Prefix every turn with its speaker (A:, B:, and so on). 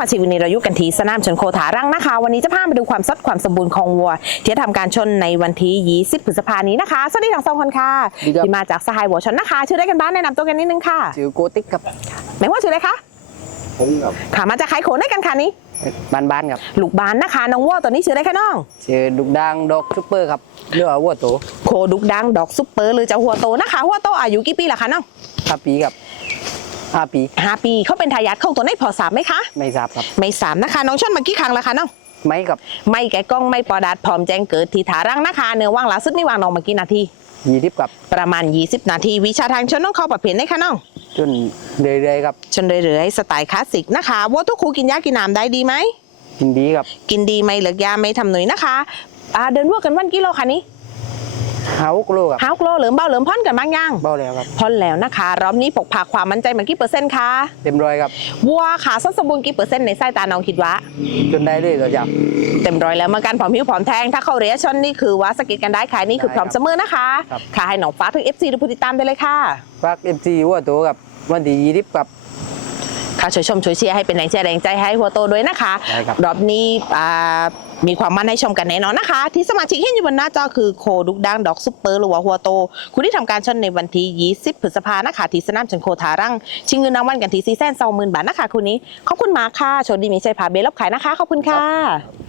A: มาชิกวันนี้เราอยู่กันที่สนามชนโคถารังนะคะ วันนี้จะพามาดูความสดความสมบูรณ์ของวัว ที่จะทำการชนในวันที่20พฤษภานี้นะคะ สวัสดีทั้งสองคนค่ะ
B: สวัสดีครับ
A: ที่มาจากสหายวัวชนนะคะ ชื่อได้กันบ้านแนะนำตัวกันนิดนึงค่ะ
B: ชื่อโกติกครับ
A: ไหนว่าชื่ออะไรคะ
B: ผมกับ
A: ค่ะมาจากใครโขนได้กันค่ะนี้
B: บ้านบ้านๆครับ
A: ลูกบานนะคะน้องวัวตัวนี้ชื่ออะไรคะน้อง
B: ชื่อดุกดังดอกซุปเปอร์ครับเรือว่าวัวโต
A: โคดุกดังดอกซุปเปอร์หรือจะหัวโตนะคะ หัวโตอายุกี่ปีล่ะคะน้อง
B: ห้าปีครับ ห้าปี
A: ห้าปีเขาเป็นทายาทของตัวไหนพอสามไหมคะ
B: ไม่ทราบครับ
A: ไม่สามนะคะ น้องชนมากี่ครั้งแล้วคะน้อง
B: ไม่กับ
A: ไม่แกะกล้องไม่ปอดาดพร้อมแจ้งเกิดทีถารังนะคะเนื้อว่างล่าสุดนี่วางน้องมากี่นาที
B: ยี่สิบกับ
A: ประมาณ 20 นาที วิชาทางชนน้องเข้าประเภทได้คะน้อง
B: จนเรื่อยๆครับ
A: ชนเรื่อยๆสไตล์คลาสสิกนะคะวัวทุกครูกินยากินน้ำได้ดีไหม
B: กินดีครับ
A: กินดีไม่เหลือกยาไม่ทำหนุยนะคะอ่าเดินวัวกันวันกิโลค่ะนี้
B: ห้าหกโลครับ
A: ห้ากิโลเหลิมเบาเหลิมพ่อนกันบ้างยัง
B: เบาแล้วครับ
A: พ่อนแล้วนะคะรอบนี้ปกพาความมั่นใจมากี่เปอร์เซ็นต์คะ
B: เต็มร้อยครับ
A: วัวขาสดสมบูรณ์กี่เปอร์เซ็นต์ในสายตาน้องคิดว่า
B: จนได้เลยตัวจับ
A: เต็มร้อยแล้วเหมื่อนกันผอมผิวผอมแทงถ้าเข้าเรียชนนี่คือว่าสกิดกันได้ขายนี่คือ
B: ได้
A: พ
B: ครับ
A: ร้อมเสมอนะคะ
B: ครับ
A: ค่ะให้น้องฟ้าถึง FC ดูผู้ติดตามได้เลยค่ะ
B: ฝากเอฟซีวัวโตกับวันที่ยี่สิบกับ
A: ค่ะช่วยชมช่วยเชียร์ให้เป็นแรงเชียร์แรงใจให้หัวโตด้วยนะคะ
B: ได้ครับ
A: รอบนี้อ่ามีความมั่นให้ชมกันแน่นอนนะคะ ที่สมาชิกเห็นอยู่บนหน้าจอคือโคดุกดังดอกซุปเปอร์หรือว่าหัวโต คุณที่ทำการชนในวันที่20พฤษภานะคะที่สนามชนโคทารัง ชิงเงินรางวัลกันที่4แสนสองหมื่นบาทนะคะคุณนี้ขอบคุณมากค่ะโชคดีมีชัยพาเบลรับขายนะคะขอบคุณค่ะ